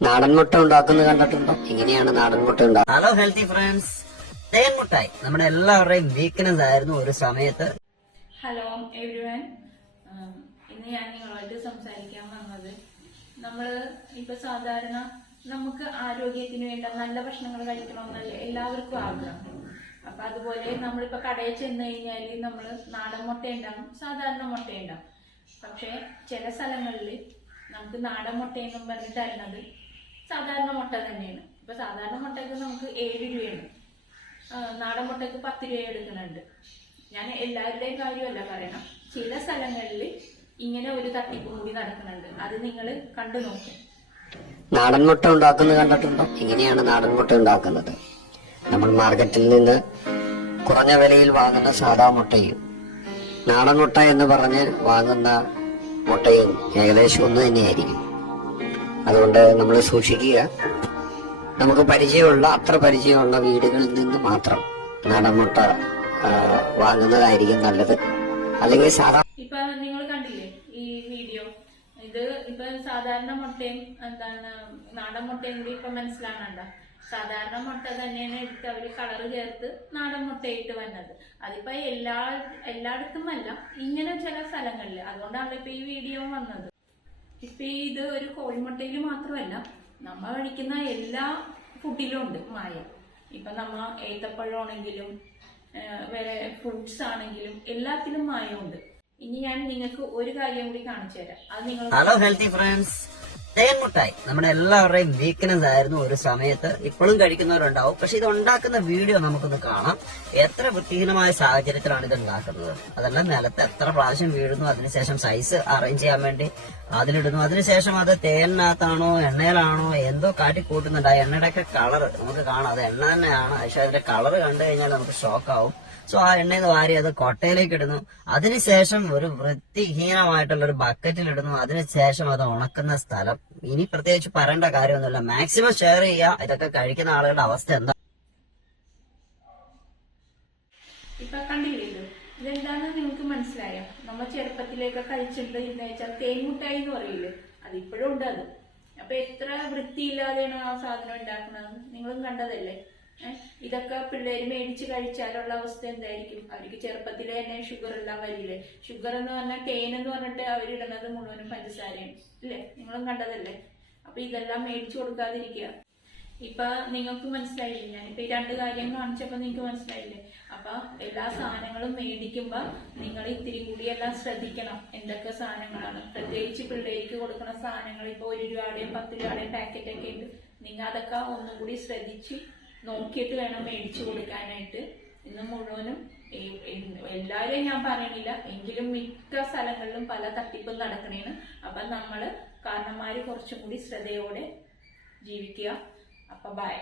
നാടൻ മുട്ട ഉണ്ടാക്കുന്നത് കണ്ടിട്ടുണ്ടോ? ഇങ്ങനെയാണ് നാടൻ മുട്ട ഉണ്ടാക്കുന്നത്? ഹലോ ഹെൽത്തി ഫ്രണ്ട്സ് തേൻ മുട്ടായി. നമ്മുടെ എല്ലാവരുടെയും വീക്ക്നെസ് ആയിരുന്നു ഒരു സമയത്ത്. ഹലോ എവ്രിവൻ ഇന്ന് ഞാൻ നിങ്ങളുമായിട്ട് സംസാരിക്കാൻ വന്നത് നമ്മൾ ഇപ്പൊ സാധാരണ നമുക്ക് ആരോഗ്യത്തിന് വേണ്ട നല്ല ഭക്ഷണങ്ങൾ കഴിക്കണമെന്നല്ലേ എല്ലാവർക്കും ആഗ്രഹം. അപ്പൊ അതുപോലെ നമ്മളിപ്പോ കടയിൽ ചെന്ന് കഴിഞ്ഞാൽ നമ്മൾ നാടൻ മുട്ട ഉണ്ടാകും സാധാരണ മുട്ട ഉണ്ടാകും പക്ഷെ ചില സ്ഥലങ്ങളിൽ നമുക്ക് നാടൻ മുട്ടയെന്നും പറഞ്ഞ് തരുന്നത് സാധാരണ മുട്ട തന്നെയാണ്. ഇപ്പൊ സാധാരണ മുട്ടയ്ക്ക് നമുക്ക് ഏഴ് രൂപയാണ്. നാടൻ മുട്ടയ്ക്ക് പത്ത് രൂപ എടുക്കുന്നുണ്ട്. ഞാൻ എല്ലാവരുടെയും കാര്യമല്ല പറയണം. ചില സ്ഥലങ്ങളിൽ ഇങ്ങനെ ഒരു തട്ടിപ്പ് കൂടി നടക്കുന്നുണ്ട്. അത് നിങ്ങൾ കണ്ടു നോക്കും. നാടൻ മുട്ട ഉണ്ടാക്കുന്നത് കണ്ടിട്ടുണ്ടോ? ഇങ്ങനെയാണ് നാടൻ മുട്ട ഉണ്ടാക്കുന്നത്. നമ്മൾ മാർക്കറ്റിൽ നിന്ന് കുറഞ്ഞ വിലയിൽ വാങ്ങുന്ന സാധാ മുട്ടയും നാടൻ മുട്ട എന്ന് പറഞ്ഞ് വാങ്ങുന്ന മുട്ടയും ഏകദേശം ഒന്ന് തന്നെയായിരിക്കും. അതുകൊണ്ട് നമ്മൾ സൂക്ഷിക്കുക. നമുക്ക് പരിചയമുള്ള അത്ര പരിചയമുള്ള വീടുകളിൽ നിന്ന് മാത്രം നാടൻ മുട്ട ആ, വാങ്ങുന്നതായിരിക്കും നല്ലത്. അല്ലെങ്കിൽ സാധാരണ ഇപ്പൊ നിങ്ങൾ കണ്ടില്ലേ ഈ വീഡിയോ? ഇത് ഇപ്പൊ സാധാരണ മുട്ടയും എന്താണ് നാടൻ മുട്ടയും കൂടി ഇപ്പൊ മനസ്സിലാകണ്ട സാധാരണ മുട്ട തന്നെയാണ് എടുത്ത് അവർ കളറ് ചേർത്ത് നാടൻ മുട്ടയിട്ട് വന്നത്. അതിപ്പോ എല്ലാ എല്ലായിടത്തും അല്ല ഇങ്ങനെ ചില സ്ഥലങ്ങളിൽ അതുകൊണ്ടാണ് ഇപ്പൊ ഈ വീഡിയോ വന്നത്. ഇപ്പൊ ഇത് ഒരു കോഴിമുട്ടയിൽ മാത്രമല്ല നമ്മൾ കഴിക്കുന്ന എല്ലാ ഫുഡിലും ഉണ്ട് മായ. ഇപ്പൊ നമ്മ ഏത്തപ്പഴമാണെങ്കിലും വേറെ ഫ്രൂട്ട്സ് ആണെങ്കിലും എല്ലാത്തിലും മായമുണ്ട് ഇനി ഞാൻ നിങ്ങൾക്ക് ഒരു കാര്യം കൂടി കാണിച്ചു തരാം. അത് നിങ്ങൾ ഹലോ ഹെൽത്തി ഫ്രണ്ട്സ് തേൻ മുട്ടായി. നമ്മുടെ എല്ലാവരുടെയും വീക്ക്നെസ് ആയിരുന്നു ഒരു സമയത്ത്. ഇപ്പോഴും കഴിക്കുന്നവരുണ്ടാവും. പക്ഷെ ഇത് ഉണ്ടാക്കുന്ന വീഡിയോ നമുക്കൊന്ന് കാണാം. എത്ര വൃത്തിഹീനമായ സാഹചര്യത്തിലാണ് ഇത് ഉണ്ടാക്കുന്നത്. അതെല്ലാം നിലത്ത് എത്ര പ്രാവശ്യം വീഴുന്നു അതിനുശേഷം സൈസ് അറേഞ്ച് ചെയ്യാൻ വേണ്ടി അതിലിടുന്നു. അതിനുശേഷം അത് തേനിനകത്താണോ എണ്ണയിലാണോ എന്തോ കാട്ടി കൂട്ടുന്നുണ്ട് ആ എണ്ണയുടെ ഒക്കെ കളർ നമുക്ക് കാണാം. അത് എണ്ണ തന്നെയാണ്. പക്ഷെ അതിന്റെ കളർ കണ്ടു കഴിഞ്ഞാൽ നമുക്ക് ഷോക്ക് ആവും. സോ ആ എണ്ണയിൽ നിന്ന് വാരി അത് കൊട്ടയിലേക്ക് ഇടുന്നു. അതിനുശേഷം ഒരു വൃത്തിഹീനമായിട്ടുള്ള ഒരു ബക്കറ്റിൽ ഇടുന്നു. അതിനുശേഷം അത് ഉണക്കുന്ന സ്ഥലം. ഇനി പ്രത്യേകിച്ച് പറയേണ്ട കാര്യമൊന്നുമില്ല. മാക്സിമം ഷെയർ ചെയ്യുക ഇതൊക്കെ കഴിക്കുന്ന ആളുകളുടെ അവസ്ഥ എന്താ? ഇപ്പൊ കണ്ടില്ലല്ലോ ഇതെന്താണെന്ന് നിങ്ങൾക്ക് മനസ്സിലായോ? നമ്മൾ ചെറുപ്പത്തിലേക്ക് കഴിച്ചിട്ടുണ്ട് എന്ന് വെച്ചാൽ തേൻമുട്ടായി എന്ന് പറയില്ലേ? അത് ഇപ്പോഴും ഉണ്ട് അത്. അപ്പൊ എത്ര വൃത്തിയില്ലാതെയാണ് ആ സാധനം ഉണ്ടാക്കുന്നത്? നിങ്ങളും കണ്ടതല്ലേ? ഇതൊക്കെ പിള്ളേര് മേടിച്ച് കഴിച്ചാലുള്ള അവസ്ഥ എന്തായിരിക്കും? അവർക്ക് ചെറുപ്പത്തിലെ തന്നെ ഷുഗർ എല്ലാം വരില്ലേ? ഷുഗർ എന്ന് പറഞ്ഞാൽ തേൻ എന്ന് പറഞ്ഞിട്ട് അവരിടുന്നത് മുഴുവനും പഞ്ചസാരയാണ്. ഇല്ലേ? നിങ്ങളും കണ്ടതല്ലേ? അപ്പൊ ഇതെല്ലാം മേടിച്ചു കൊടുക്കാതിരിക്കുക. ഇപ്പൊ നിങ്ങൾക്ക് മനസ്സിലായില്ലേ? ഞാനിപ്പോ ഈ രണ്ട് കാര്യം കാണിച്ചപ്പോ നിങ്ങൾക്ക് മനസ്സിലായില്ലേ? അപ്പൊ എല്ലാ സാധനങ്ങളും മേടിക്കുമ്പോ നിങ്ങൾ ഇത്തിരി കൂടി എല്ലാം ശ്രദ്ധിക്കണം. എന്തൊക്കെ സാധനങ്ങളാണ്? പ്രത്യേകിച്ച് പിള്ളേർക്ക് കൊടുക്കുന്ന സാധനങ്ങൾ ഇപ്പൊ ഒരു രൂപയുടെയും പത്ത് രൂപയുടെയും പാക്കറ്റ് ഒക്കെ ഉണ്ട്. നിങ്ങൾ അതൊക്കെ ഒന്നും കൂടി ശ്രദ്ധിച്ച് നോക്കിയിട്ട് വേണം മേടിച്ചു കൊടുക്കാനായിട്ട്. ഇന്ന് മുഴുവനും എല്ലാവരെയും ഞാൻ പറയണില്ല എങ്കിലും മിക്ക സ്ഥലങ്ങളിലും പല തട്ടിപ്പും നടക്കണേണ്. അപ്പൊ നമ്മൾ കാരണന്മാര് കുറച്ചും കൂടി ശ്രദ്ധയോടെ ജീവിക്കുക. അപ്പൊ ബൈ